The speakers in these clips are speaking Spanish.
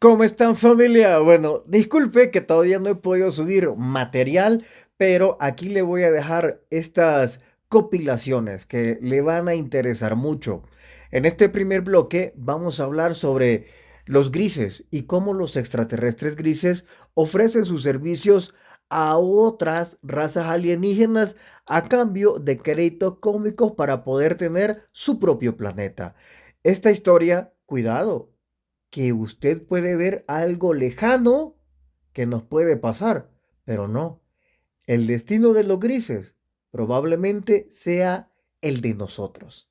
¿Cómo están, familia? Bueno, disculpe que todavía no he podido subir material, pero aquí le voy a dejar estas compilaciones que le van a interesar mucho. En este primer bloque vamos a hablar sobre los grises y cómo los extraterrestres grises ofrecen sus servicios a otras razas alienígenas a cambio de créditos cósmicos para poder tener su propio planeta. Esta historia, cuidado, que usted puede ver algo lejano que nos puede pasar, pero no. El destino de los grises probablemente sea el de nosotros.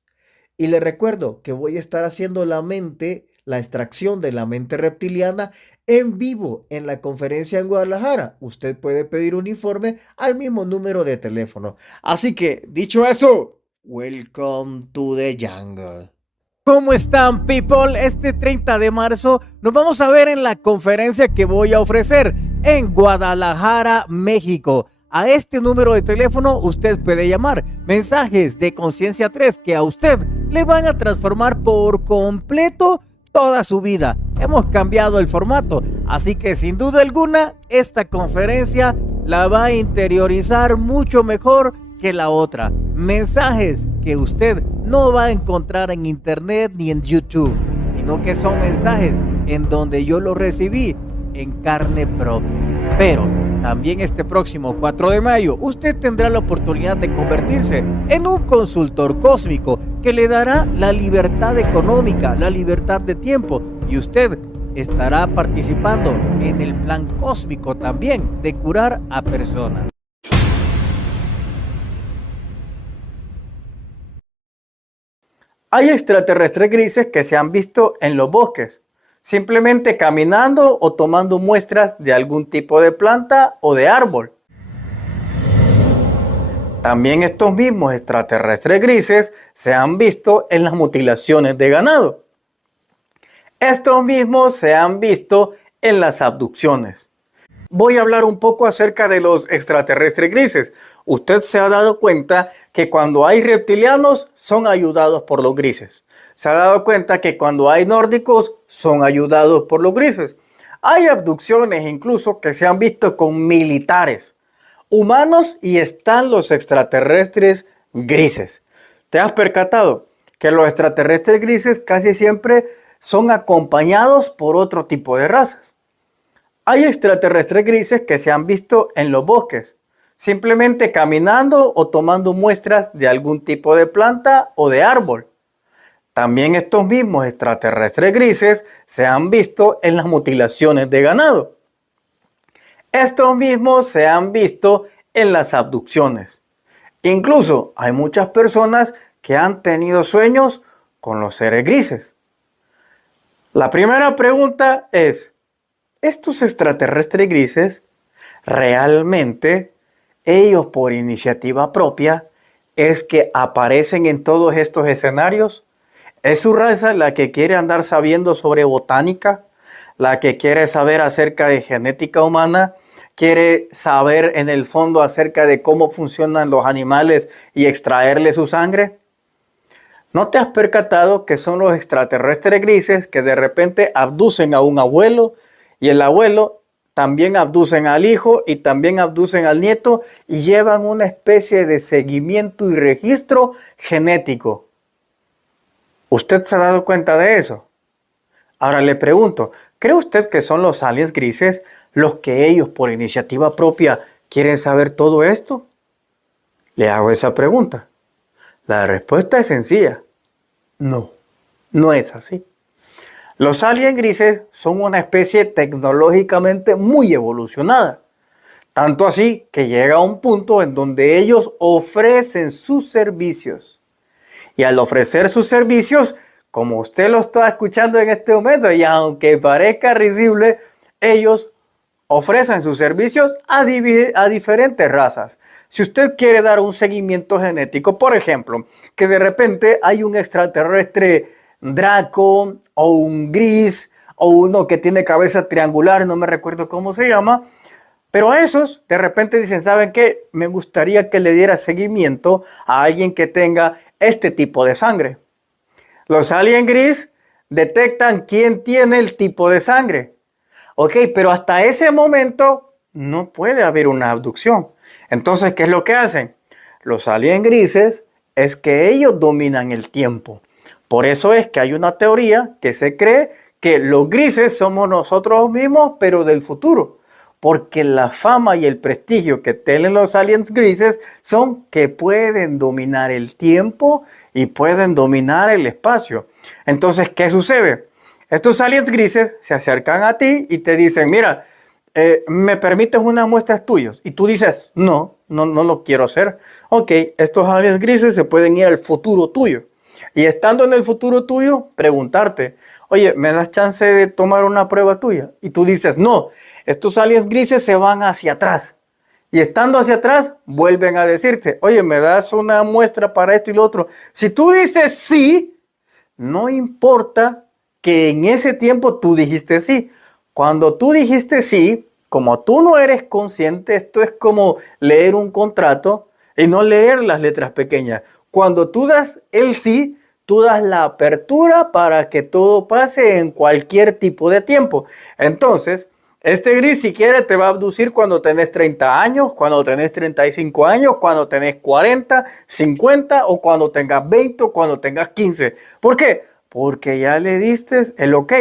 Y le recuerdo que voy a estar haciendo la extracción de la mente reptiliana en vivo en la conferencia en Guadalajara. Usted puede pedir un informe al mismo número de teléfono. Así que, dicho eso, welcome to the jungle. ¿Cómo están, people? Este 30 de marzo nos vamos a ver en la conferencia que voy a ofrecer en Guadalajara, México. A este número de teléfono usted puede llamar mensajes de Conciencia 3 que a usted le van a transformar por completo toda su vida. Hemos cambiado el formato, así que sin duda alguna esta conferencia la va a interiorizar mucho mejor que la otra. Mensajes que usted no va a encontrar en internet ni en YouTube, sino que son mensajes en donde yo los recibí en carne propia. Pero también este próximo 4 de mayo usted tendrá la oportunidad de convertirse en un consultor cósmico que le dará la libertad económica, la libertad de tiempo, y usted estará participando en el plan cósmico también de curar a personas. Hay extraterrestres grises que se han visto en los bosques, simplemente caminando o tomando muestras de algún tipo de planta o de árbol. También estos mismos extraterrestres grises se han visto en las mutilaciones de ganado. Estos mismos se han visto en las abducciones. Voy a hablar un poco acerca de los extraterrestres grises. Usted se ha dado cuenta que cuando hay reptilianos son ayudados por los grises. Se ha dado cuenta que cuando hay nórdicos son ayudados por los grises. Hay abducciones incluso que se han visto con militares, humanos, y están los extraterrestres grises. ¿Te has percatado que los extraterrestres grises casi siempre son acompañados por otro tipo de razas? Hay extraterrestres grises que se han visto en los bosques, simplemente caminando o tomando muestras de algún tipo de planta o de árbol. También estos mismos extraterrestres grises se han visto en las mutilaciones de ganado. Estos mismos se han visto en las abducciones. Incluso hay muchas personas que han tenido sueños con los seres grises. La primera pregunta es: ¿estos extraterrestres grises realmente, ellos por iniciativa propia, es que aparecen en todos estos escenarios? ¿Es su raza la que quiere andar sabiendo sobre botánica? ¿La que quiere saber acerca de genética humana? ¿Quiere saber en el fondo acerca de cómo funcionan los animales y extraerle su sangre? ¿No te has percatado que son los extraterrestres grises que de repente abducen a un abuelo, y el abuelo también abducen al hijo y también abducen al nieto, y llevan una especie de seguimiento y registro genético? ¿Usted se ha dado cuenta de eso? Ahora le pregunto, ¿cree usted que son los aliens grises los que ellos por iniciativa propia quieren saber todo esto? Le hago esa pregunta. La respuesta es sencilla. No, no es así. Los aliens grises son una especie tecnológicamente muy evolucionada. Tanto así que llega a un punto en donde ellos ofrecen sus servicios. Y al ofrecer sus servicios, como usted lo está escuchando en este momento, y aunque parezca risible, ellos ofrecen sus servicios a diferentes razas. Si usted quiere dar un seguimiento genético, por ejemplo, que de repente hay un extraterrestre Draco o un gris o uno que tiene cabeza triangular, no me recuerdo cómo se llama, pero a esos de repente dicen: ¿saben qué? Me gustaría que le diera seguimiento a alguien que tenga este tipo de sangre. Los alien gris detectan quién tiene el tipo de sangre Ok, pero hasta ese momento no puede haber una abducción. Entonces, ¿qué es lo que hacen? Los aliens grises es que ellos dominan el tiempo. Por eso es que hay una teoría que se cree que los grises somos nosotros mismos, pero del futuro. Porque la fama y el prestigio que tienen los aliens grises son que pueden dominar el tiempo y pueden dominar el espacio. Entonces, ¿qué sucede? Estos aliens grises se acercan a ti y te dicen, mira, ¿me permites unas muestras tuyas? Y tú dices, no lo quiero hacer. Ok, estos aliens grises se pueden ir al futuro tuyo. Y estando en el futuro tuyo, preguntarte, oye, ¿me das chance de tomar una prueba tuya? Y tú dices, no, estos aliens grises se van hacia atrás. Y estando hacia atrás, vuelven a decirte, oye, ¿me das una muestra para esto y lo otro? Si tú dices sí, no importa que en ese tiempo tú dijiste sí. Cuando tú dijiste sí, como tú no eres consciente, esto es como leer un contrato y no leer las letras pequeñas. Cuando tú das el sí, tú das la apertura para que todo pase en cualquier tipo de tiempo. Entonces, este gris si quiere te va a abducir cuando tenés 30 años, cuando tenés 35 años, cuando tenés 40, 50 o cuando tengas 20 o cuando tengas 15. ¿Por qué? Porque ya le diste el ok.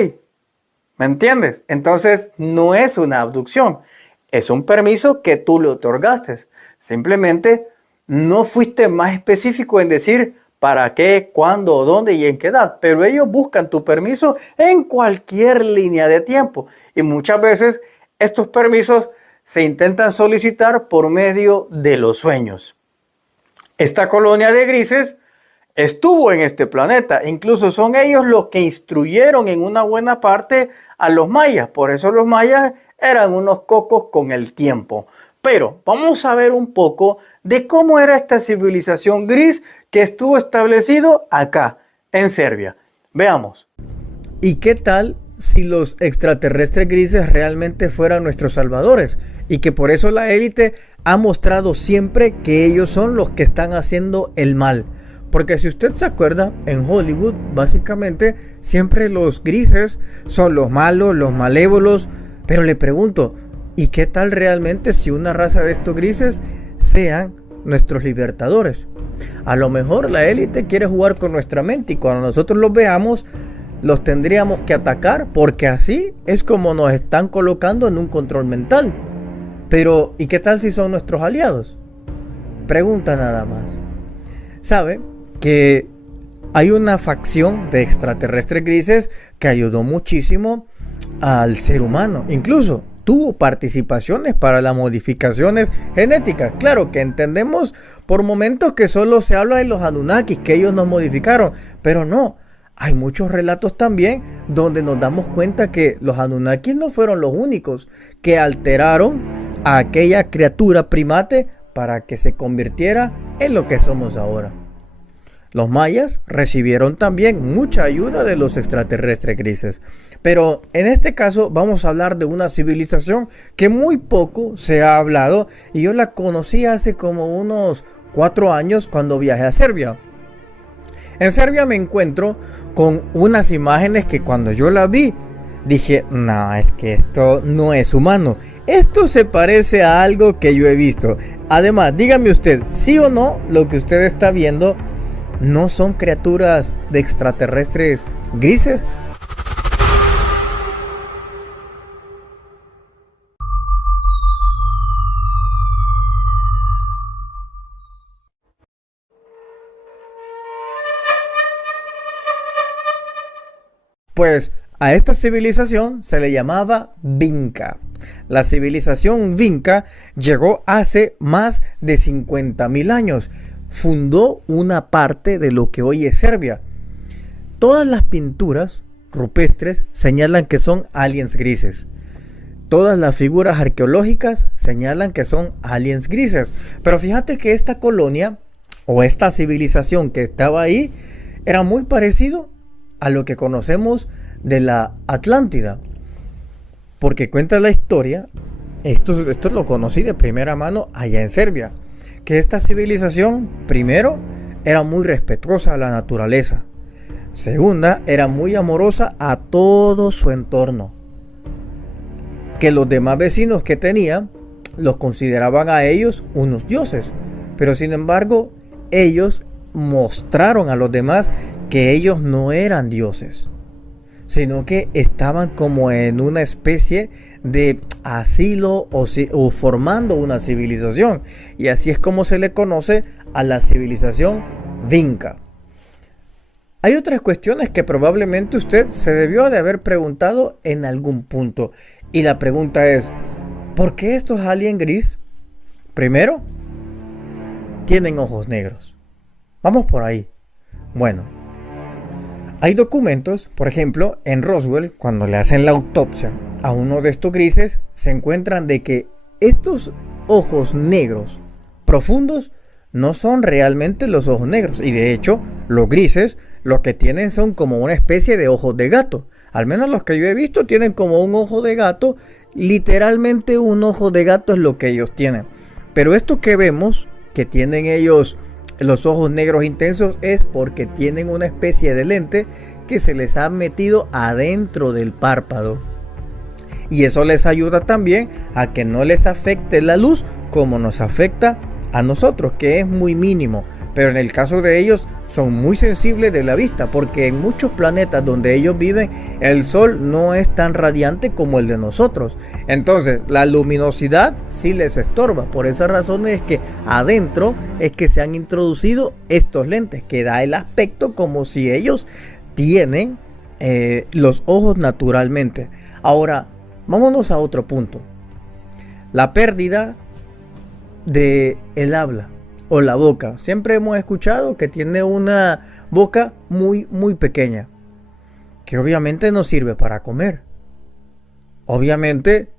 ¿Me entiendes? Entonces no es una abducción. Es un permiso que tú le otorgaste. Simplemente no fuiste más específico en decir para qué, cuándo, dónde y en qué edad. Pero ellos buscan tu permiso en cualquier línea de tiempo. Y muchas veces estos permisos se intentan solicitar por medio de los sueños. Esta colonia de grises estuvo en este planeta. Incluso son ellos los que instruyeron en una buena parte a los mayas. Por eso los mayas eran unos cocos con el tiempo. Pero vamos a ver un poco de cómo era esta civilización gris que estuvo establecido acá, en Serbia. Veamos. ¿Y qué tal si los extraterrestres grises realmente fueran nuestros salvadores? Y que por eso la élite ha mostrado siempre que ellos son los que están haciendo el mal. Porque si usted se acuerda, en Hollywood, básicamente, siempre los grises son los malos, los malévolos. Pero le pregunto, ¿y qué tal realmente si una raza de estos grises sean nuestros libertadores? A lo mejor la élite quiere jugar con nuestra mente y cuando nosotros los veamos, los tendríamos que atacar porque así es como nos están colocando en un control mental. Pero, ¿y qué tal si son nuestros aliados? Pregunta nada más. ¿Sabe que hay una facción de extraterrestres grises que ayudó muchísimo al ser humano? Incluso tuvo participaciones para las modificaciones genéticas. Claro que entendemos por momentos que solo se habla de los Anunnakis, que ellos nos modificaron, pero no. Hay muchos relatos también donde nos damos cuenta que los Anunnakis no fueron los únicos que alteraron a aquella criatura primate para que se convirtiera en lo que somos ahora. Los mayas recibieron también mucha ayuda de los extraterrestres grises. Pero en este caso vamos a hablar de una civilización que muy poco se ha hablado y yo la conocí hace como unos 4 años cuando viajé a Serbia. En Serbia me encuentro con unas imágenes que cuando yo las vi dije, no, es que esto no es humano. Esto se parece a algo que yo he visto. Además, dígame usted, sí o no, lo que usted está viendo no son criaturas de extraterrestres grises. Pues a esta civilización se le llamaba Vinca. La civilización Vinca llegó hace más de 50.000 años. Fundó una parte de lo que hoy es Serbia. Todas las pinturas rupestres señalan que son aliens grises. Todas las figuras arqueológicas señalan que son aliens grises. Pero fíjate que esta colonia o esta civilización que estaba ahí era muy parecido a lo que conocemos de la Atlántida. Porque cuenta la historia, esto lo conocí de primera mano allá en Serbia, que esta civilización, primero, era muy respetuosa a la naturaleza. Segunda, era muy amorosa a todo su entorno. que los demás vecinos que tenía los consideraban a ellos unos dioses. Pero sin embargo, ellos mostraron a los demás que ellos no eran dioses, sino que estaban como en una especie de asilo o formando una civilización. Y así es como se le conoce a la civilización Vinca. Hay otras cuestiones que probablemente usted se debió de haber preguntado en algún punto. Y la pregunta es, ¿por qué estos aliens gris? Primero, tienen ojos negros. Vamos por ahí. Bueno, hay documentos, por ejemplo, en Roswell, cuando le hacen la autopsia a uno de estos grises, se encuentran de que estos ojos negros profundos no son realmente los ojos negros. Y de hecho, los grises lo que tienen son como una especie de ojos de gato. Al menos los que yo he visto tienen como un ojo de gato. Literalmente un ojo de gato es lo que ellos tienen. Pero esto que vemos, que tienen ellos los ojos negros intensos, es porque tienen una especie de lente que se les ha metido adentro del párpado. Y eso les ayuda también a que no les afecte la luz como nos afecta a nosotros, que es muy mínimo. Pero en el caso de ellos son muy sensibles de la vista, porque en muchos planetas donde ellos viven el sol no es tan radiante como el de nosotros. Entonces la luminosidad sí les estorba. Por esa razón es que adentro es que se han introducido estos lentes que da el aspecto como si ellos tienen los ojos naturalmente. Ahora vámonos a otro punto: la pérdida de el habla o la boca. Siempre hemos escuchado que tiene una boca muy pequeña, que obviamente no sirve para comer. Obviamente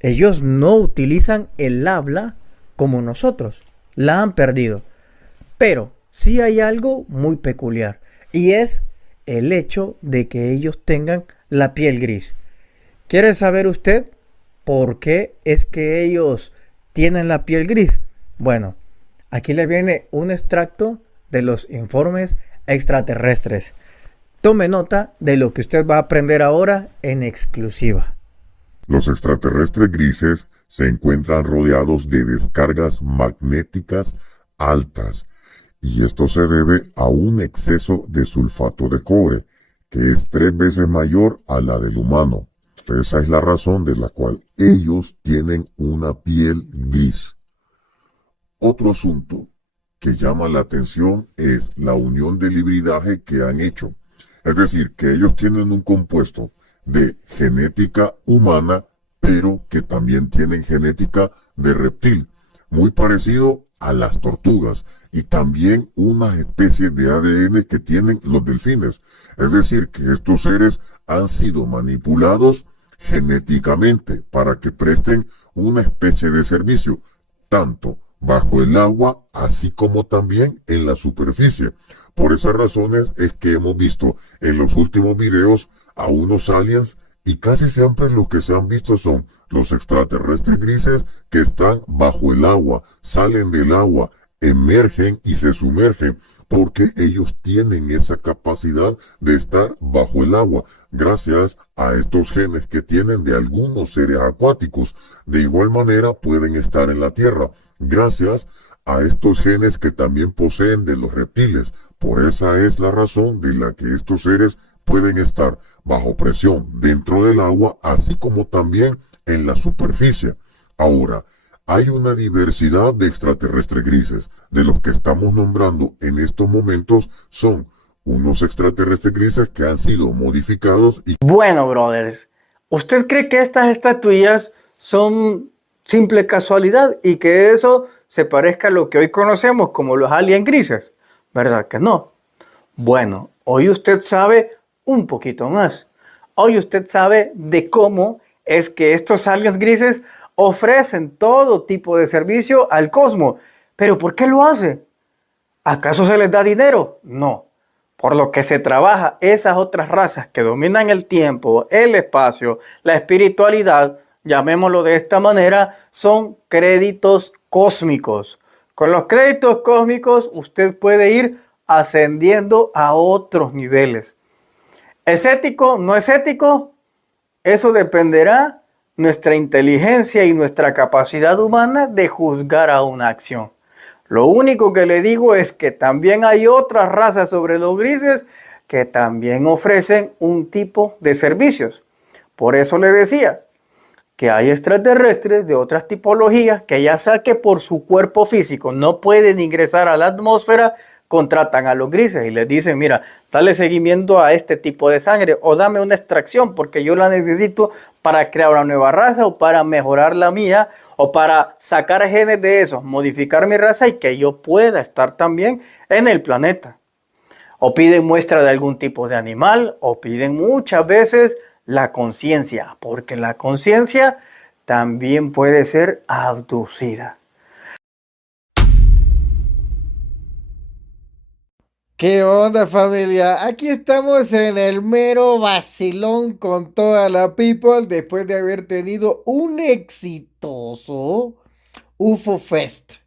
ellos no utilizan el habla como nosotros, la han perdido. Pero sí hay algo muy peculiar, y es el hecho de que ellos tengan la piel gris. ¿Quiere saber usted por qué es que ellos tienen la piel gris? Bueno, aquí le viene un extracto de los informes extraterrestres. Tome nota de lo que usted va a aprender ahora en exclusiva. Los extraterrestres grises se encuentran rodeados de descargas magnéticas altas, y esto se debe a un exceso de sulfato de cobre, que es 3 veces mayor a la del humano. Esa es la razón de la cual ellos tienen una piel gris. Otro asunto que llama la atención es la unión del hibridaje que han hecho. Es decir, que ellos tienen un compuesto de genética humana, pero que también tienen genética de reptil, muy parecido a las tortugas, y también una especie de ADN que tienen los delfines. Es decir, que estos seres han sido manipulados genéticamente para que presten una especie de servicio, tanto bajo el agua, así como también en la superficie. Por esas razones es que hemos visto en los últimos videos a unos aliens, y casi siempre lo que se han visto son los extraterrestres grises que están bajo el agua, salen del agua, emergen y se sumergen, porque ellos tienen esa capacidad de estar bajo el agua, gracias a estos genes que tienen de algunos seres acuáticos. De igual manera pueden estar en la tierra, gracias a estos genes que también poseen de los reptiles. Por esa es la razón de la que estos seres pueden estar bajo presión dentro del agua, así como también en la superficie. Ahora, hay una diversidad de extraterrestres grises. De los que estamos nombrando en estos momentos son unos extraterrestres grises que han sido modificados y... Bueno, brothers, ¿usted cree que estas estatuillas son simple casualidad y que eso se parezca a lo que hoy conocemos como los aliens grises? ¿Verdad que no? Bueno, hoy usted sabe un poquito más. Hoy usted sabe de cómo es que estos aliens grises ofrecen todo tipo de servicio al cosmos. ¿Pero por qué lo hace? ¿Acaso se les da dinero? No. Por lo que se trabaja esas otras razas que dominan el tiempo, el espacio, la espiritualidad, llamémoslo de esta manera, son créditos cósmicos. Con los créditos cósmicos usted puede ir ascendiendo a otros niveles. ¿Es ético? ¿No es ético? Eso dependerá nuestra inteligencia y nuestra capacidad humana de juzgar a una acción. Lo único que le digo es que también hay otras razas sobre los grises que también ofrecen un tipo de servicios. Por eso le decía que hay extraterrestres de otras tipologías que ya sea que por su cuerpo físico no pueden ingresar a la atmósfera, contratan a los grises y les dicen, mira, dale seguimiento a este tipo de sangre o dame una extracción porque yo la necesito para crear una nueva raza o para mejorar la mía o para sacar genes de esos, modificar mi raza y que yo pueda estar también en el planeta. O piden muestra de algún tipo de animal o piden muchas veces la conciencia, porque la conciencia también puede ser abducida. ¿Qué onda, familia? Aquí estamos en el mero vacilón con toda la people después de haber tenido un exitoso UFO Fest.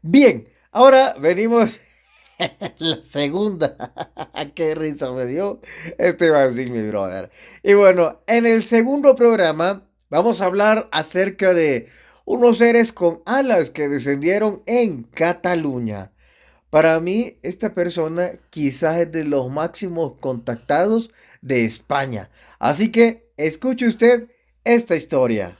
Bien, ahora venimos la segunda. Qué risa me dio este vacío, mi brother. Y bueno, en el segundo programa vamos a hablar acerca de unos seres con alas que descendieron en Cataluña. Para mí, esta persona quizás es de los máximos contactados de España. Así que escuche usted esta historia.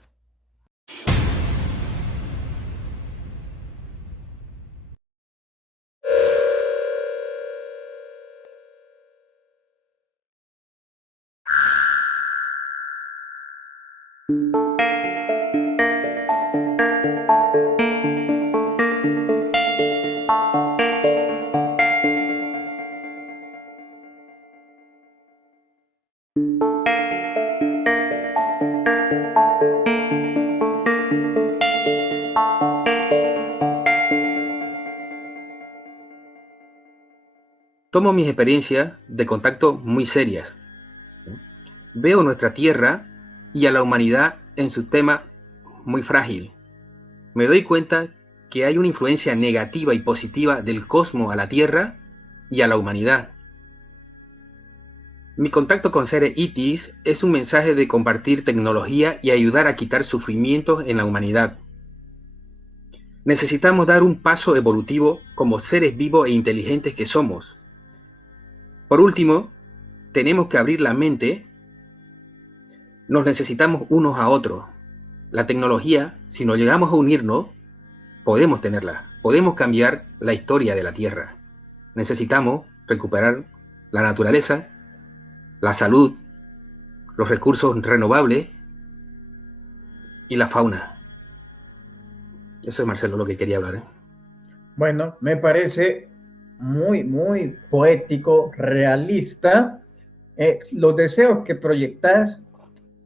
Tomo mis experiencias de contacto muy serias. Veo nuestra Tierra y a la humanidad en su tema muy frágil. Me doy cuenta que hay una influencia negativa y positiva del cosmos a la Tierra y a la humanidad. Mi contacto con seres ETs es un mensaje de compartir tecnología y ayudar a quitar sufrimientos en la humanidad. Necesitamos dar un paso evolutivo como seres vivos e inteligentes que somos. Por último, tenemos que abrir la mente. Nos necesitamos unos a otros. La tecnología, si nos llegamos a unirnos, podemos tenerla. Podemos cambiar la historia de la Tierra. Necesitamos recuperar la naturaleza, la salud, los recursos renovables y la fauna. Eso es, Marcelo, lo que quería hablar, ¿eh? Bueno, me parece muy poético, realista, los deseos que proyectas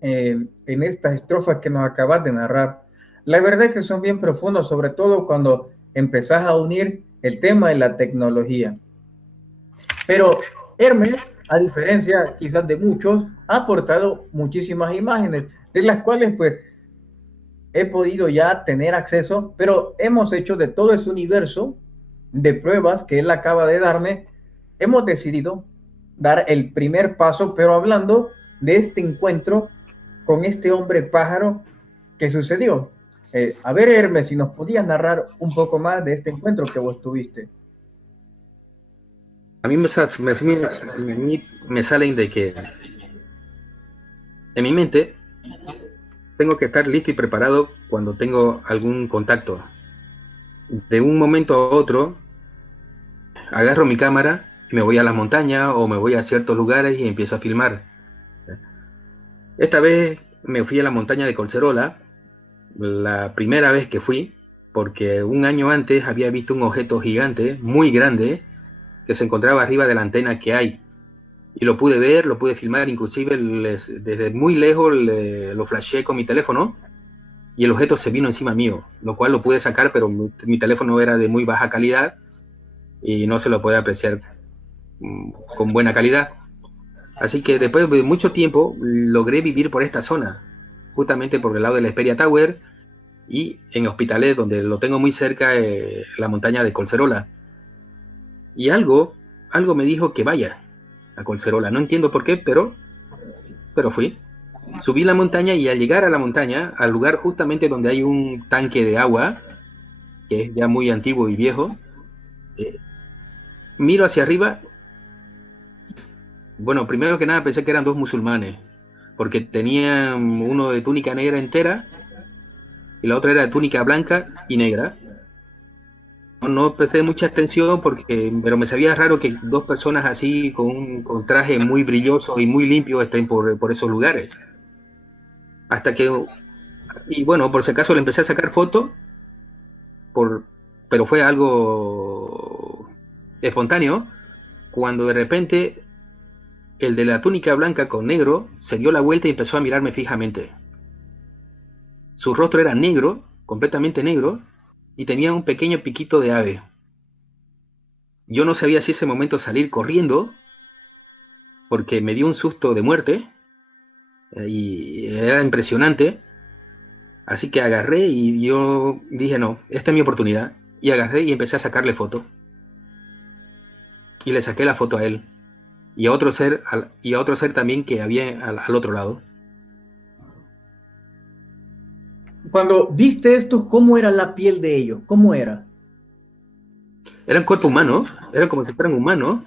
en estas estrofas que nos acabas de narrar. La verdad es que son bien profundos, sobre todo cuando empezás a unir el tema de la tecnología. Pero Hermes, a diferencia quizás de muchos, ha aportado muchísimas imágenes, de las cuales pues he podido ya tener acceso, pero hemos hecho de todo ese universo de pruebas que él acaba de darme, hemos decidido dar el primer paso, pero hablando de este encuentro con este hombre pájaro que sucedió. A ver, Hermes, si nos podías narrar un poco más de este encuentro que vos tuviste. A mí me salen de que en mi mente tengo que estar listo y preparado cuando tengo algún contacto. De un momento a otro, agarro mi cámara y me voy a las montañas o me voy a ciertos lugares y empiezo a filmar. Esta vez me fui a la montaña de Collserola, la primera vez que fui, porque un año antes había visto un objeto gigante, muy grande, que se encontraba arriba de la antena que hay. Y lo pude ver, lo pude filmar, inclusive desde muy lejos lo flasheé con mi teléfono y el objeto se vino encima mío, lo cual lo pude sacar, pero mi teléfono era de muy baja calidad y no se lo puede apreciar con buena calidad. Así que después de mucho tiempo logré vivir por esta zona, justamente por el lado de la Esperia Tower y en Hospitalet, donde lo tengo muy cerca, la montaña de Collserola. Y algo me dijo que vaya a Collserola. No entiendo por qué, pero fui. subí la montaña y al llegar a la montaña, al lugar justamente donde hay un tanque de agua, que es ya muy antiguo y viejo, miro hacia arriba. Bueno, primero que nada pensé que eran dos musulmanes, porque tenían uno de túnica negra entera y la otra era de túnica blanca y negra. No presté mucha atención pero me sabía raro que dos personas así con traje muy brilloso y muy limpio estén por esos lugares. Hasta que, y bueno, por si acaso le empecé a sacar fotos, pero fue algo espontáneo, cuando de repente el de la túnica blanca con negro se dio la vuelta y empezó a mirarme fijamente. Su rostro era negro, completamente negro, y tenía un pequeño piquito de ave. Yo no sabía si ese momento salir corriendo, porque me dio un susto de muerte, y era impresionante. Así que agarré y yo dije, no, esta es mi oportunidad. Y agarré y empecé a sacarle foto. Y le saqué la foto a él. Y a otro ser también que había al otro lado. Cuando viste esto, ¿cómo era la piel de ellos? ¿Cómo era? Eran cuerpo humano, eran como si fueran humanos,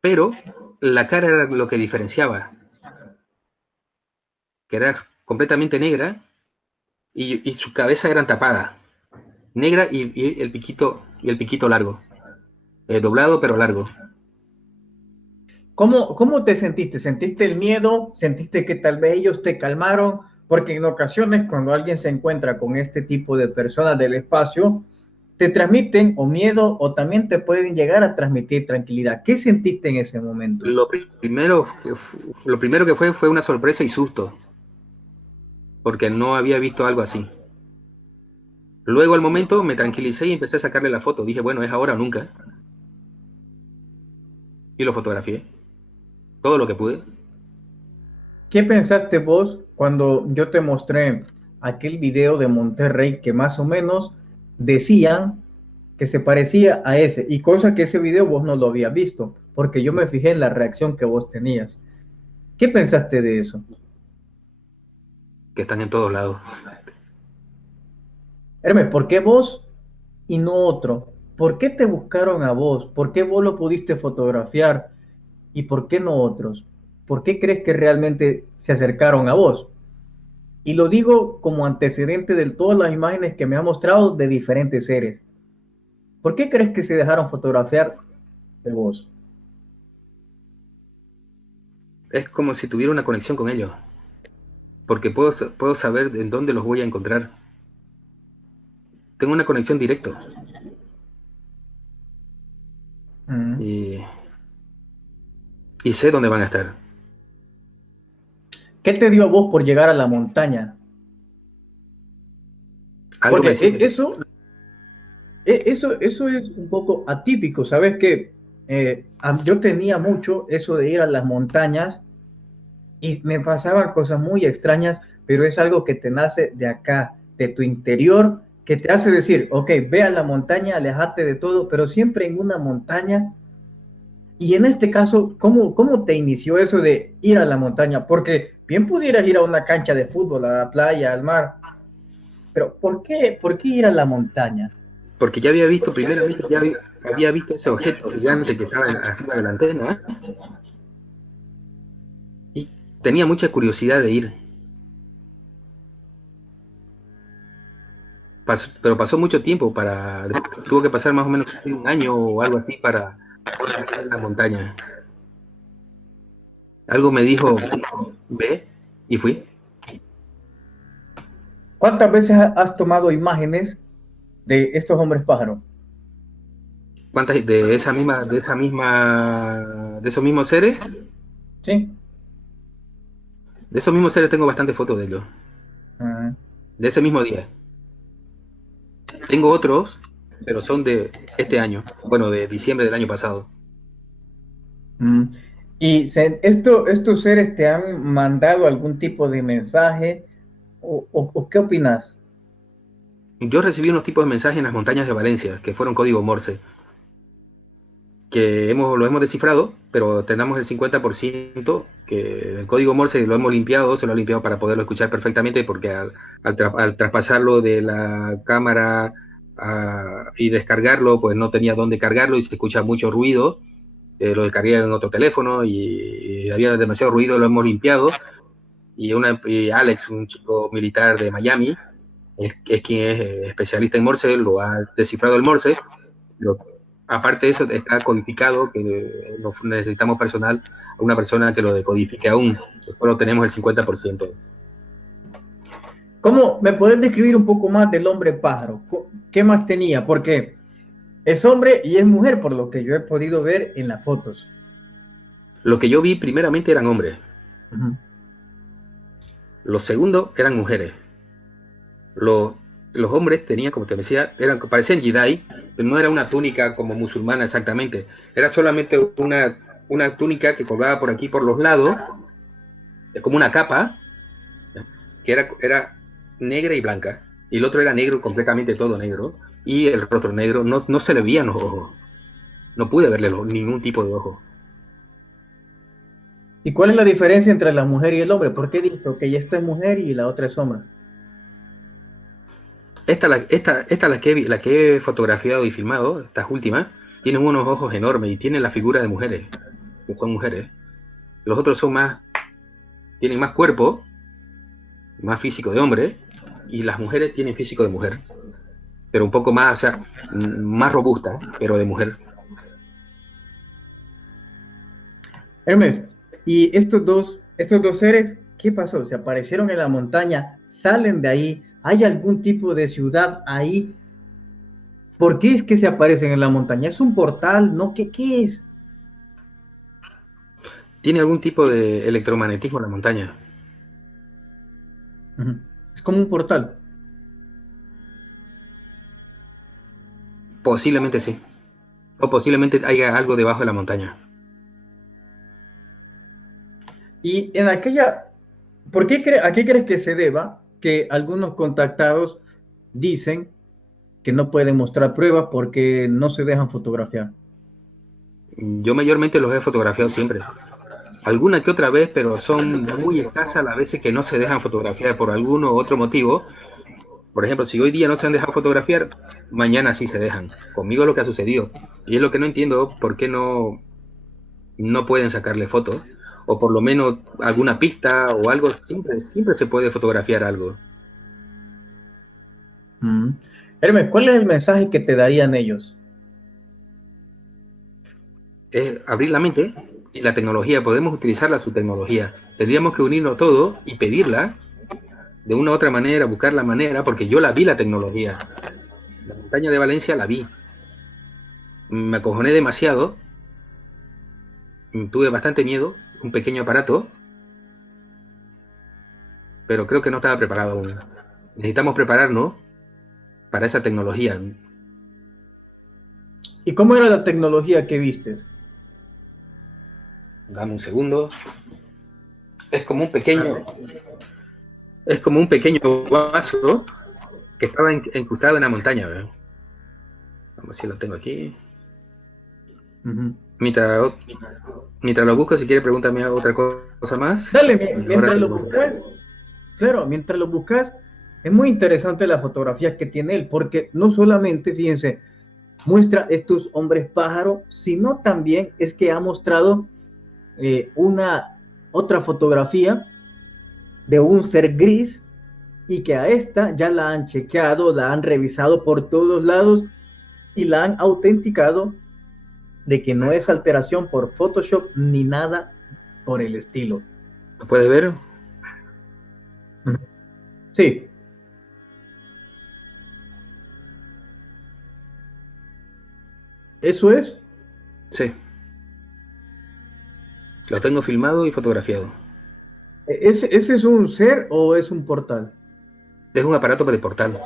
pero la cara era lo que diferenciaba, que era completamente negra y su cabeza era tapada, negra y el piquito largo, doblado pero largo. ¿Cómo te sentiste? ¿Sentiste el miedo? ¿Sentiste que tal vez ellos te calmaron? Porque en ocasiones cuando alguien se encuentra con este tipo de personas del espacio, te transmiten o miedo o también te pueden llegar a transmitir tranquilidad. ¿Qué sentiste en ese momento? Lo primero que fue una sorpresa y susto, porque no había visto algo así. Luego al momento me tranquilicé y empecé a sacarle la foto. Dije, bueno, es ahora o nunca. Y lo fotografié, todo lo que pude. ¿Qué pensaste vos cuando yo te mostré aquel video de Monterrey que más o menos decían que se parecía a ese? Y cosa que ese video vos no lo habías visto, porque yo me fijé en la reacción que vos tenías. ¿Qué pensaste de eso? Que están en todos lados. Hermes, ¿por qué vos y no otro? ¿Por qué te buscaron a vos? ¿Por qué vos lo pudiste fotografiar y por qué no otros? ¿Por qué crees que realmente se acercaron a vos? Y lo digo como antecedente de todas las imágenes que me ha mostrado de diferentes seres. ¿Por qué crees que se dejaron fotografiar de vos? Es como si tuviera una conexión con ellos, porque puedo saber en dónde los voy a encontrar. Tengo una conexión directa. Mm. Y, y sé dónde van a estar. ¿Qué te dio a vos por llegar a la montaña? Algo Porque me sigue. eso es un poco atípico, ¿sabes qué? Yo tenía mucho eso de ir a las montañas y me pasaban cosas muy extrañas, pero es algo que te nace de acá, de tu interior, que te hace decir, ok, ve a la montaña, alejate de todo, pero siempre en una montaña. Y en este caso, ¿cómo te inició eso de ir a la montaña? Porque bien pudieras ir a una cancha de fútbol, a la playa, al mar, pero por qué ir a la montaña? Porque ya había visto, primeramente, había visto ese objeto gigante que estaba arriba de la antena y tenía mucha curiosidad de ir. Pero pasó mucho tiempo tuvo que pasar más o menos casi un año o algo así para ir a la montaña. Algo me dijo, ve, y fui. ¿Cuántas veces has tomado imágenes de estos hombres pájaros? ¿Cuántas de esos mismos seres? ¿Sí? De esos mismos seres tengo bastantes fotos de ellos. Uh, De ese mismo día. Tengo otros, pero son de este año. Bueno, de diciembre del año pasado. mm. ¿Y estos seres te han mandado algún tipo de mensaje o qué opinas? Yo recibí unos tipos de mensajes en las montañas de Valencia, que fueron código Morse. lo hemos descifrado, pero tenemos el 50% que el código Morse lo hemos limpiado, se lo ha limpiado para poderlo escuchar perfectamente, porque al traspasarlo de la cámara y descargarlo, pues no tenía dónde cargarlo y se escucha mucho ruido. Lo descargué en otro teléfono y había demasiado ruido, lo hemos limpiado. Y Alex, un chico militar de Miami, es quien es especialista en Morse, lo ha descifrado el Morse. Aparte de eso, está codificado, que no necesitamos una persona que lo decodifique aún. Solo tenemos el 50%. ¿Cómo me puedes describir un poco más del hombre pájaro? ¿Qué más tenía? Porque es hombre y es mujer, por lo que yo he podido ver en las fotos. Lo que yo vi primeramente eran hombres. Uh-huh. Los segundos eran mujeres. Los hombres tenían, como te decía, parecían Jedi, pero no era una túnica como musulmana exactamente. Era solamente una túnica que colgaba por aquí, por los lados, como una capa, que era negra y blanca. Y el otro era negro, completamente todo negro. Y el rostro negro, no se le veían los ojos. No pude verle ningún tipo de ojo. ¿Y cuál es la diferencia entre la mujer y el hombre? ¿Por qué he visto que esta es mujer y la otra es hombre? La que he fotografiado y filmado, estas últimas, tienen unos ojos enormes y tienen la figura de mujeres, que son mujeres. Los otros tienen más cuerpo, más físico de hombre, y las mujeres tienen físico de mujer, pero un poco más, o sea, más robusta, pero de mujer. Hermes, ¿y estos dos seres, qué pasó? ¿Se aparecieron en la montaña? ¿Salen de ahí? ¿Hay algún tipo de ciudad ahí? ¿Por qué es que se aparecen en la montaña? ¿Es un portal? ¿No? ¿Qué es? Tiene algún tipo de electromagnetismo en la montaña. Uh-huh. Es como un portal. Posiblemente sí. O posiblemente haya algo debajo de la montaña. Y en aquella, ¿a qué crees que se deba que algunos contactados dicen que no pueden mostrar pruebas porque no se dejan fotografiar? Yo mayormente los he fotografiado siempre. Alguna que otra vez, pero son muy escasas las veces que no se dejan fotografiar por alguno u otro motivo. Por ejemplo, si hoy día no se han dejado fotografiar, mañana sí se dejan. Conmigo es lo que ha sucedido. Y es lo que no entiendo, por qué no pueden sacarle fotos. O por lo menos alguna pista o algo, siempre se puede fotografiar algo. Hermes, ¿cuál es el mensaje que te darían ellos? Es abrir la mente y la tecnología, podemos utilizarla, su tecnología. Tendríamos que unirnos todos y pedirla de una u otra manera, buscar la manera, porque yo la vi, la tecnología. La montaña de Valencia la vi. Me acojoné demasiado. Tuve bastante miedo, un pequeño aparato, pero creo que no estaba preparado aún. Necesitamos prepararnos para esa tecnología. ¿Y cómo era la tecnología que vistes? Dame un segundo. Es como un pequeño vaso que estaba incrustado en la montaña. ¿Verdad? Vamos a ver si lo tengo aquí. Uh-huh. Mientras lo busco, si quiere pregúntame otra cosa más. Dale, mientras lo buscas. Claro, mientras lo buscas, es muy interesante la fotografía que tiene él, porque no solamente, fíjense, muestra estos hombres pájaro, sino también es que ha mostrado una otra fotografía de un ser gris y que a esta ya la han chequeado, la han revisado por todos lados y la han autenticado de que no es alteración por Photoshop ni nada por el estilo. ¿Lo puedes ver? Sí. ¿Eso es? Sí. Lo tengo filmado y fotografiado. ¿Ese es un ser o es un portal? Es un aparato de portal.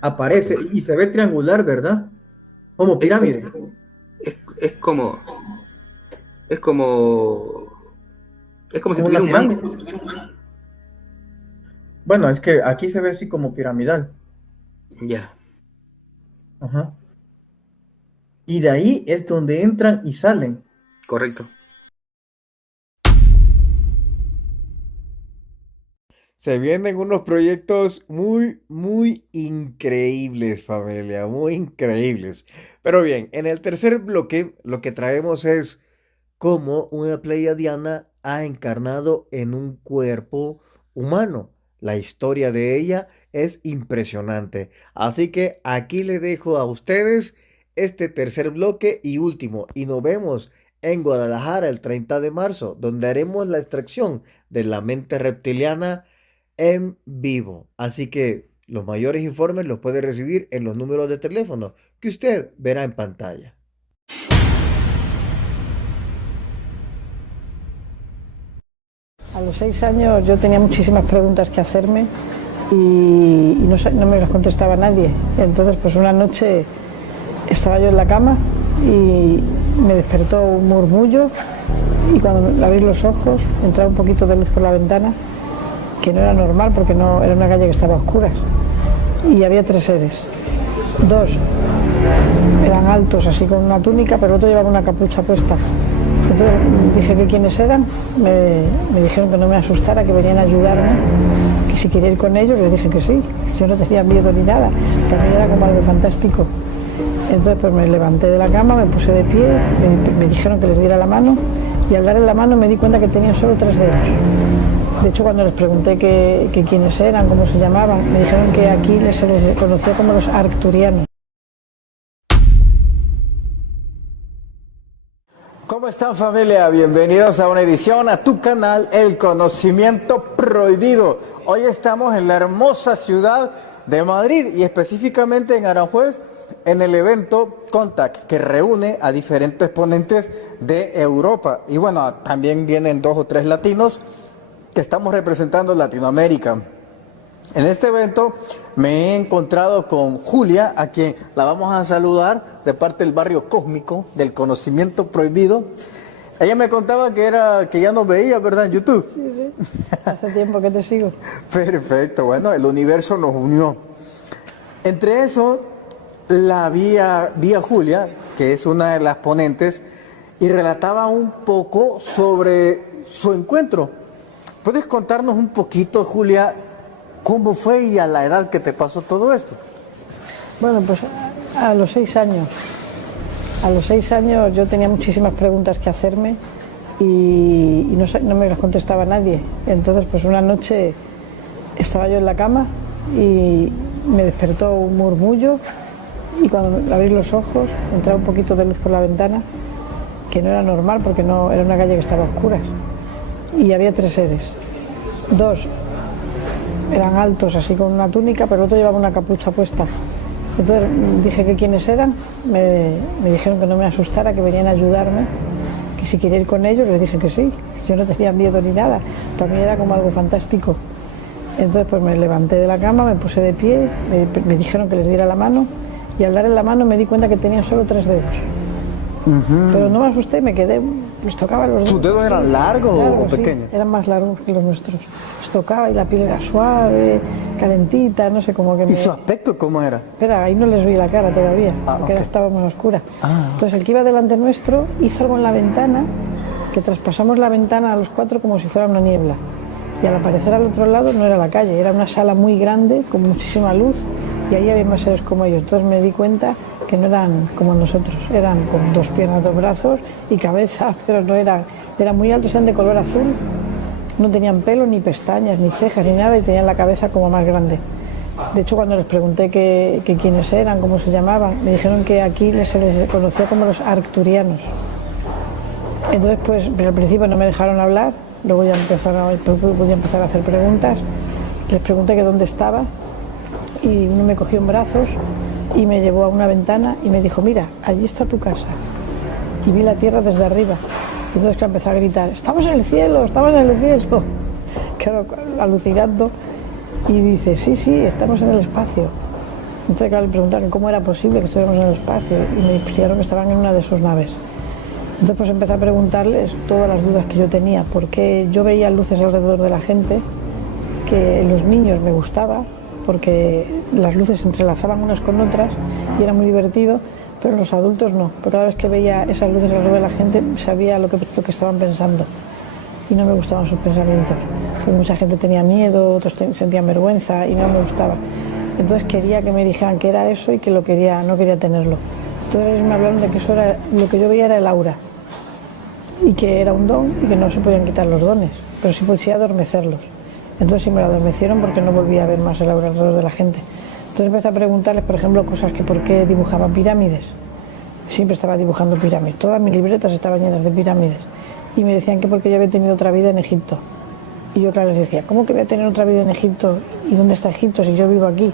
Aparece y se ve triangular, ¿verdad? Como pirámide. Es como si tuviera un mango. Bueno, es que aquí se ve así como piramidal. Ya. Ajá. Y de ahí es donde entran y salen. Correcto. Se vienen unos proyectos muy, muy increíbles, familia, muy increíbles. Pero bien, en el tercer bloque lo que traemos es cómo una pleiadiana ha encarnado en un cuerpo humano. La historia de ella es impresionante. Así que aquí le dejo a ustedes este tercer bloque y último. Y nos vemos en Guadalajara el 30 de marzo, donde haremos la extracción de la mente reptiliana en vivo. Así que los mayores informes los puede recibir en los números de teléfono que usted verá en pantalla. A los 6 años yo tenía muchísimas preguntas que hacerme y no me las contestaba nadie. Entonces pues una noche estaba yo en la cama y me despertó un murmullo y cuando abrí los ojos entraba un poquito de luz por la ventana, que no era normal porque no era una calle que estaba a oscuras, y había 3 seres. 2 eran altos así con una túnica, pero el otro llevaba una capucha puesta. Entonces dije que quiénes eran, me dijeron que no me asustara, que venían a ayudarme, que si quería ir con ellos, les dije que sí. Yo no tenía miedo ni nada, para mí era como algo fantástico. Entonces pues me levanté de la cama, me puse de pie, me dijeron que les diera la mano y al darle la mano me di cuenta que tenían solo 3 dedos. De hecho, cuando les pregunté que quiénes eran, cómo se llamaban, me dijeron que aquí se les conocía como los arcturianos. ¿Cómo están, familia? Bienvenidos a una edición a tu canal El Conocimiento Prohibido. Hoy estamos en la hermosa ciudad de Madrid y específicamente en Aranjuez, en el evento Contact, que reúne a diferentes ponentes de Europa. Y bueno, también vienen 2 o 3 latinos que estamos representando Latinoamérica. En este evento me he encontrado con Julia, a quien la vamos a saludar de parte del barrio cósmico del Conocimiento Prohibido. Ella me contaba que ya nos veía, ¿verdad? En YouTube. Sí. Hace tiempo que te sigo. Perfecto, bueno, el universo nos unió. Entre eso, la vi a Julia, que es una de las ponentes, y relataba un poco sobre su encuentro. ¿Puedes contarnos un poquito, Julia, cómo fue y a la edad que te pasó todo esto? Bueno, pues a los 6 años. A los 6 años yo tenía muchísimas preguntas que hacerme y no me las contestaba nadie. Entonces pues una noche estaba yo en la cama y me despertó un murmullo y cuando abrí los ojos entraba un poquito de luz por la ventana, que no era normal porque no era una calle que estaba a oscuras. Y había 3 seres. 2 eran altos así con una túnica, pero el otro llevaba una capucha puesta. Entonces dije que quiénes eran, me dijeron que no me asustara, que venían a ayudarme, que si quería ir con ellos, les dije que sí. Yo no tenía miedo ni nada, para mí era como algo fantástico. Entonces pues me levanté de la cama, me puse de pie, me dijeron que les diera la mano y al darle la mano me di cuenta que tenían solo 3 dedos. Pero no me asusté, me quedé, les tocaba los dedos. ¿Tus dedos eran largos o pequeños? Sí, eran más largos que los nuestros. Les tocaba y la piel era suave, calentita, no sé cómo que me... ¿Y su aspecto cómo era? Espera, ahí no les vi la cara todavía, porque okay. estábamos a oscuras. Ah. Entonces el que iba delante nuestro hizo algo en la ventana, que traspasamos la ventana a los 4 como si fuera una niebla. Y al aparecer al otro lado no era la calle, era una sala muy grande, con muchísima luz, y ahí había más seres como ellos. Entonces me di cuenta que no eran como nosotros, eran con 2 piernas, 2 brazos y cabeza, pero no eran muy altos, eran de color azul, no tenían pelo, ni pestañas, ni cejas, ni nada, y tenían la cabeza como más grande. De hecho, cuando les pregunté que quiénes eran, cómo se llamaban, me dijeron que aquí se les conocía como los arcturianos. Entonces, pues, pero al principio no me dejaron hablar, luego ya podía empezar a hacer preguntas, les pregunté que dónde estaba, y uno me cogió en brazos y me llevó a una ventana y me dijo, mira, allí está tu casa. Y vi la tierra desde arriba. Y entonces que empezó a gritar, estamos en el cielo, estamos en el cielo. Claro, alucinando. Y dice, sí, estamos en el espacio. Entonces claro, le preguntaron cómo era posible que estuviéramos en el espacio y me dijeron que estaban en una de sus naves. Entonces pues empecé a preguntarles todas las dudas que yo tenía, porque yo veía luces alrededor de la gente, que en los niños me gustaba, porque las luces se entrelazaban unas con otras y era muy divertido, pero los adultos no. Porque cada vez que veía esas luces alrededor de la gente, sabía lo que estaban pensando. Y no me gustaban sus pensamientos. Porque mucha gente tenía miedo, otros sentían vergüenza y no me gustaba. Entonces quería que me dijeran que era eso y que no quería tenerlo. Entonces ellos me hablaron de que eso era, lo que yo veía era el aura. Y que era un don y que no se podían quitar los dones, pero sí podía adormecerlos. Entonces sí me lo adormecieron porque no volvía a ver más el aura alrededor de la gente. Entonces empecé a preguntarles, por ejemplo, cosas que por qué dibujaban pirámides. Siempre estaba dibujando pirámides, todas mis libretas estaban llenas de pirámides. Y me decían que porque yo había tenido otra vida en Egipto. Y yo claro les decía, ¿cómo que voy a tener otra vida en Egipto? ¿Y dónde está Egipto si yo vivo aquí?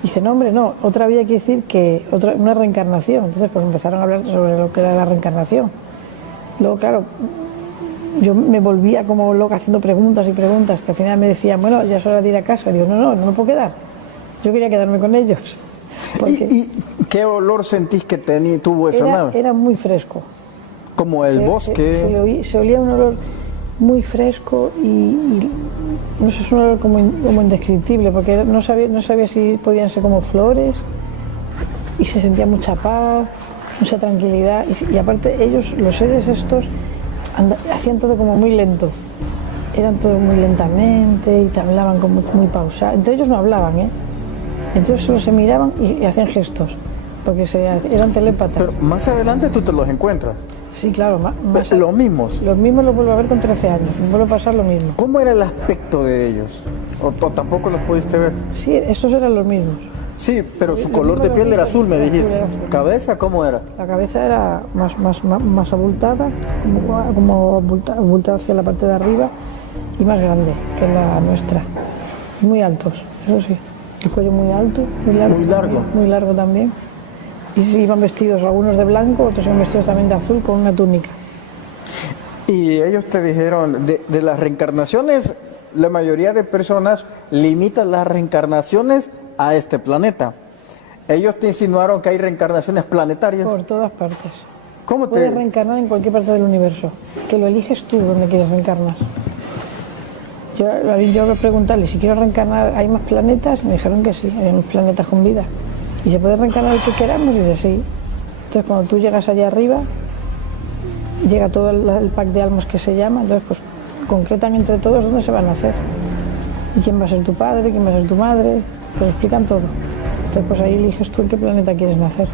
Y dice, no hombre, no, otra vida quiere decir que una reencarnación. Entonces pues empezaron a hablar sobre lo que era la reencarnación. Luego claro, yo me volvía como loca haciendo preguntas y preguntas, que al final me decían, bueno, ya es hora de ir a casa. Digo, no me puedo quedar. Yo quería quedarme con ellos. ¿Y qué olor sentís que tuvo esa nave? Era muy fresco. Como el bosque. Se olía un olor muy fresco y no sé, es un olor como indescriptible, porque no sabía si podían ser como flores, y se sentía mucha paz, mucha tranquilidad, y aparte ellos, los seres estos, hacían todo como muy lento, eran todo muy lentamente y te hablaban como muy pausado. Entre ellos no hablaban, entonces solo se miraban y hacían gestos, porque eran telépatas. Pero más adelante tú te los encuentras. Sí, claro, los mismos. Los mismos los vuelvo a ver con 13 años, me vuelve a pasar lo mismo. ¿Cómo era el aspecto de ellos? ¿O tampoco los pudiste ver? Sí, estos eran los mismos. Sí, pero su color de piel era azul, me dijiste. Azul. ¿Cabeza cómo era? La cabeza era más abultada, como abultada hacia la parte de arriba y más grande que la nuestra. Muy altos, eso sí. El cuello muy alto, muy largo. Muy largo también. Y sí, iban vestidos algunos de blanco, otros iban vestidos también de azul con una túnica. Y ellos te dijeron, de las reencarnaciones, la mayoría de personas limitan las reencarnaciones a este planeta. Ellos te insinuaron que hay reencarnaciones planetarias. Por todas partes. ¿Cómo Puedes reencarnar en cualquier parte del universo, que lo eliges tú donde quieres reencarnar. Yo voy a preguntarle si quiero reencarnar, ¿hay más planetas? Me dijeron que sí, hay más planetas con vida. ¿Y se puede reencarnar el que queramos? Y dice sí. Entonces cuando tú llegas allá arriba, llega todo el pack de almas que se llama, entonces pues concretan entre todos dónde se van a hacer. Y quién va a ser tu padre, quién va a ser tu madre, te lo explican todo. Entonces pues ahí eliges tú en qué planeta quieres nacer.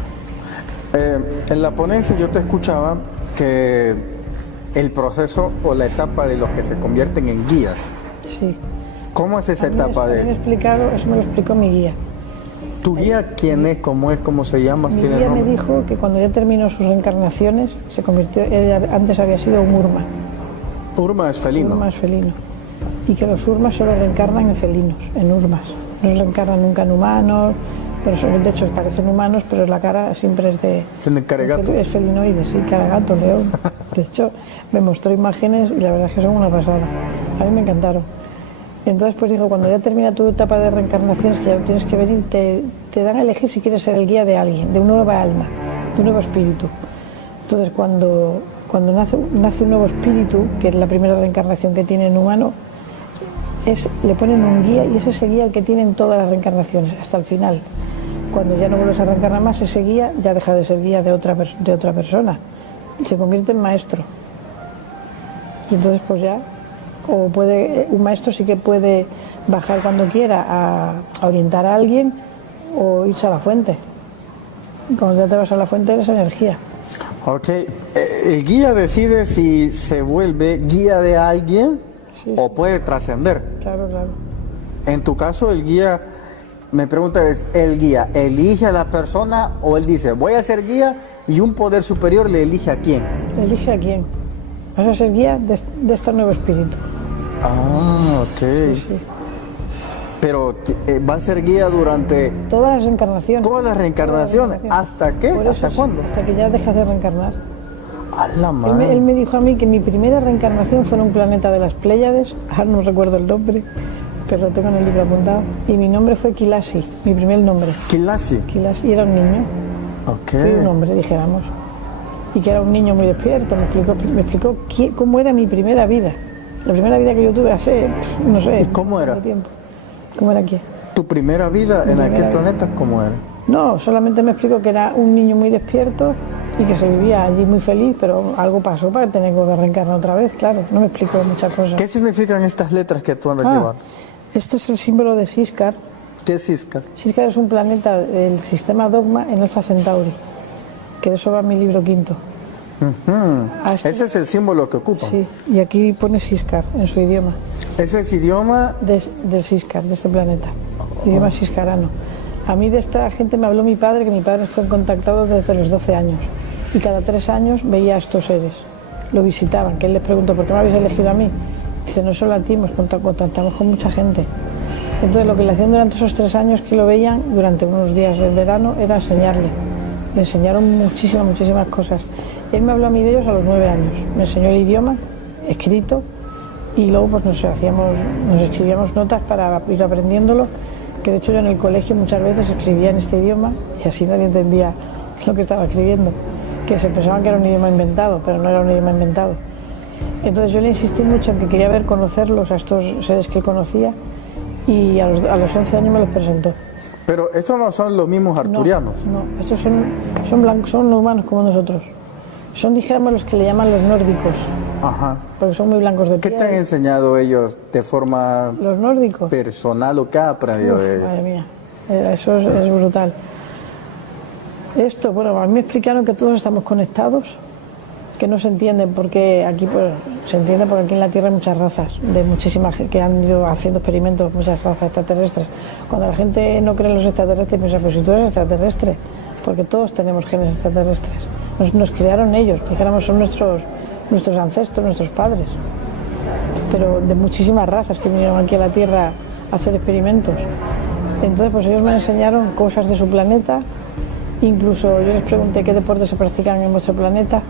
En la ponencia yo te escuchaba que el proceso o la etapa de los que se convierten en guías. Sí. ¿Cómo es esa etapa de...? Eso me lo explicó mi guía. ¿Tu guía quién es? ¿Cómo es? ¿Cómo se llama? Mi guía me dijo que cuando ya terminó sus reencarnaciones, se convirtió, antes había sido un urma. Urma es felino. Urma es felino. Y que los urmas solo reencarnan en felinos, en urmas. No reencarnan nunca en humanos, pero de hecho parecen humanos, pero la cara siempre es de... Es felinoide, sí, cara gato, león. De hecho, me mostró imágenes y la verdad es que son una pasada. A mí me encantaron. Entonces pues dijo, cuando ya termina tu etapa de reencarnaciones, que ya tienes que venir, te dan a elegir si quieres ser el guía de alguien, de una nueva alma, de un nuevo espíritu. Entonces cuando nace un nuevo espíritu, que es la primera reencarnación que tiene en humano, le ponen un guía y es ese guía el que tienen todas las reencarnaciones, hasta el final. Cuando ya no vuelves a reencarnar más, ese guía ya deja de ser guía de otra persona y se convierte en maestro. Y entonces pues ya... O un maestro sí que puede bajar cuando quiera a orientar a alguien o irse a la fuente. Y cuando ya te vas a la fuente eres energía. Ok. El guía decide si se vuelve guía de alguien o puede trascender. Claro. En tu caso, el guía, me pregunta es, ¿el guía elige a la persona o él dice, voy a ser guía y un poder superior le elige a quién? ¿Elige a quién? Vas a ser guía de este nuevo espíritu. Ah, ok. Sí. Pero va a ser guía durante... Todas las reencarnaciones. Todas las reencarnaciones. ¿Hasta qué? ¿Hasta cuándo? Hasta que ya dejas de reencarnar. A la madre. Él me dijo a mí que mi primera reencarnación fue en un planeta de las Pléyades, ahora no recuerdo el nombre, pero lo tengo en el libro apuntado, y mi nombre fue Kilasi, mi primer nombre. ¿Kilasi? Kilasi, era un niño. Ok. Fui un hombre, dijéramos. Y que era un niño muy despierto, me explicó cómo era mi primera vida. La primera vida que yo tuve hace, no sé... ¿Y cómo era? Tiempo. ¿Cómo era qué? ¿Tu primera vida en aquel planeta cómo era? No, solamente me explico que era un niño muy despierto y que se vivía allí muy feliz, pero algo pasó para tener que reencarnar otra vez, claro. No me explico muchas cosas. ¿Qué significan estas letras que tú andas llevando? Este es el símbolo de Siscar. ¿Qué es Iscar? Siscar es un planeta del sistema Dogma en Alpha Centauri, que de eso va mi libro quinto. Ese es el símbolo que ocupa. Sí, y aquí pone Siscar en su idioma. Ese es idioma. De Siscar, de este planeta. Idioma siscarano. A mí de esta gente me habló mi padre, que mi padre fue contactado desde los 12 años. Y cada 3 años veía a estos seres. Lo visitaban, que él les preguntó, ¿por qué me habéis elegido a mí? Dice, no solo a ti, nos contactamos con mucha gente. Entonces lo que le hacían durante esos 3 años que lo veían, durante unos días del verano, era enseñarle. Le enseñaron muchísimas cosas. Él me habló a mí de ellos a los 9 años. Me enseñó el idioma, escrito, y luego pues nos escribíamos notas para ir aprendiéndolo, que de hecho yo en el colegio muchas veces escribía en este idioma y así nadie entendía lo que estaba escribiendo, que se pensaban que era un idioma inventado, pero no era un idioma inventado. Entonces yo le insistí mucho en que quería conocerlos a estos seres que él conocía, y a los 11 años me los presentó. Pero estos no son los mismos arturianos. No, estos son blancos, son humanos como nosotros. Son, dijéramos, los que le llaman los nórdicos. Ajá. Porque son muy blancos de ¿Qué piel. te han enseñado ellos de forma Los nórdicos? personal o qué has aprendido de ellos? Madre mía, eso es brutal. Esto, bueno, a mí me explicaron que todos estamos conectados, que no se entienden porque aquí, pues, se entiende porque aquí en la Tierra hay muchas razas, de muchísimas que han ido haciendo experimentos, muchas razas extraterrestres. Cuando la gente no cree en los extraterrestres, piensa, pues si tú eres extraterrestre, porque todos tenemos genes extraterrestres. Nos crearon ellos, dijéramos, son nuestros ancestros, nuestros padres, pero de muchísimas razas que vinieron aquí a la Tierra a hacer experimentos. Entonces, pues ellos me enseñaron cosas de su planeta, incluso yo les pregunté qué deportes se practican en vuestro planeta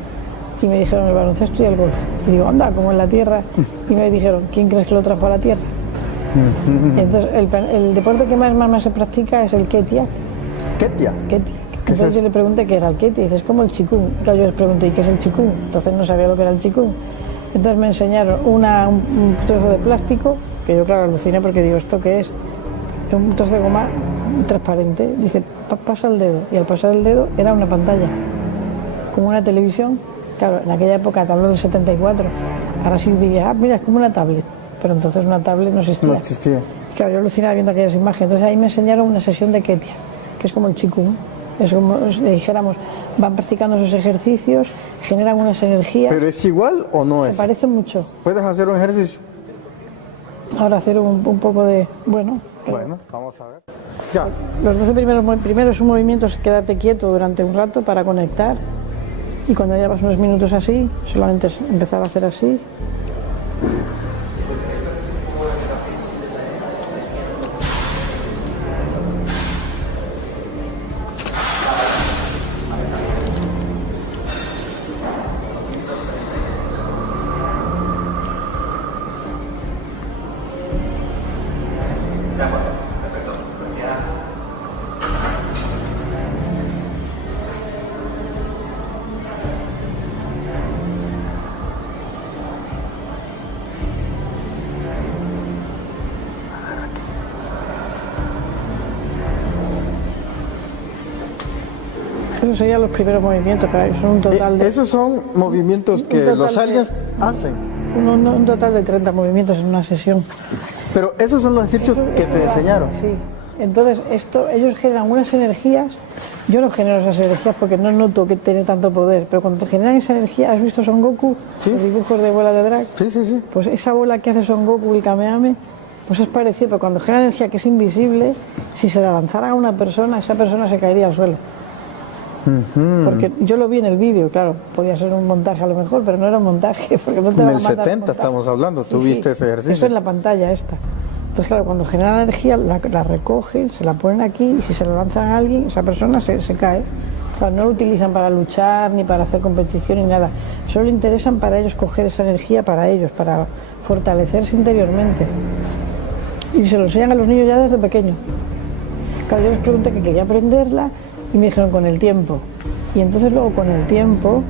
y me dijeron el baloncesto y el golf. Y digo, anda, como en la Tierra. Y me dijeron, ¿quién crees que lo trajo a la Tierra? Entonces, el deporte que más se practica es el Ketia. ¿Ketia? Ketia. Entonces yo le pregunté qué era el Ketia, y dice, es como el Chikung. Claro, yo les pregunté, ¿y qué es el Chikung? Entonces no sabía lo que era el Chikung. Entonces me enseñaron un trozo de plástico, que yo claro aluciné porque digo, ¿esto qué es? Un trozo de goma transparente. Dice, pasa el dedo. Y al pasar el dedo era una pantalla, como una televisión. Claro, en aquella época, te hablo del 74. Ahora sí diría, mira, es como una tablet. Pero entonces una tablet no existía. No existía. Claro, yo alucinaba viendo aquellas imágenes. Entonces ahí me enseñaron una sesión de Ketia, que es como el Chikung. Es como, dijéramos, van practicando esos ejercicios, generan unas energías. ¿Pero es igual o no Se es? parece mucho. ¿Puedes hacer un ejercicio? Ahora hacer un poco de... Bueno, vamos a ver. Ya. los 12 primeros movimientos, quédate quieto durante un rato para conectar. Y cuando llevas unos minutos así, solamente es empezar a hacer así. Esos serían los primeros movimientos, pero son un total de... Esos son movimientos que total los de- aliens hacen. Un total de 30 movimientos en una sesión. Pero esos son los ejercicios que te enseñaron. Sí. Entonces, ellos generan unas energías. Yo no genero esas energías porque no noto que tiene tanto poder, pero cuando generan esa energía, ¿has visto Son Goku? Sí. Los dibujos de bola de drag. Sí, sí, sí. Pues esa bola que hace Son Goku y Kamehameha, pues es parecido, pero cuando genera energía que es invisible, si se la lanzara a una persona, esa persona se caería al suelo. Porque yo lo vi en el vídeo, claro, podía ser un montaje a lo mejor, pero no era un montaje, porque no te En van a el matar 70 montaje. estamos hablando, tú Sí, viste sí. ese ejercicio. Eso es la pantalla esta. Entonces, claro, cuando generan energía, la recogen, se la ponen aquí, y si se la lanzan a alguien, esa persona se cae. Claro, no lo utilizan para luchar, ni para hacer competición, ni nada. Solo le interesan para ellos coger esa energía para ellos, para fortalecerse interiormente. Y se lo enseñan a los niños ya desde pequeños. Claro, yo les pregunté que quería aprenderla y me dijeron con el tiempo. Y entonces luego con el tiempo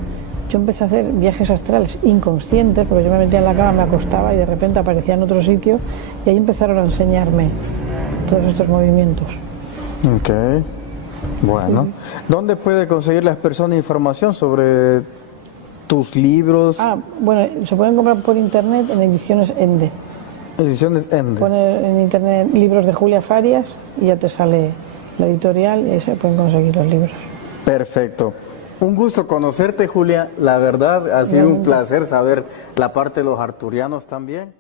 yo empecé a hacer viajes astrales inconscientes, porque yo me metía en la cama, me acostaba y de repente aparecía en otro sitio y ahí empezaron a enseñarme todos estos movimientos. Ok. Bueno, ¿dónde puede conseguir las personas información sobre tus libros? Bueno, se pueden comprar por internet en Ediciones Ende. Ediciones Ende. Pone en internet libros de Julia Farias y ya te sale la editorial y ahí se pueden conseguir los libros. Perfecto. Un gusto conocerte, Julia. La verdad, ha sido un placer saber la parte de los arturianos también.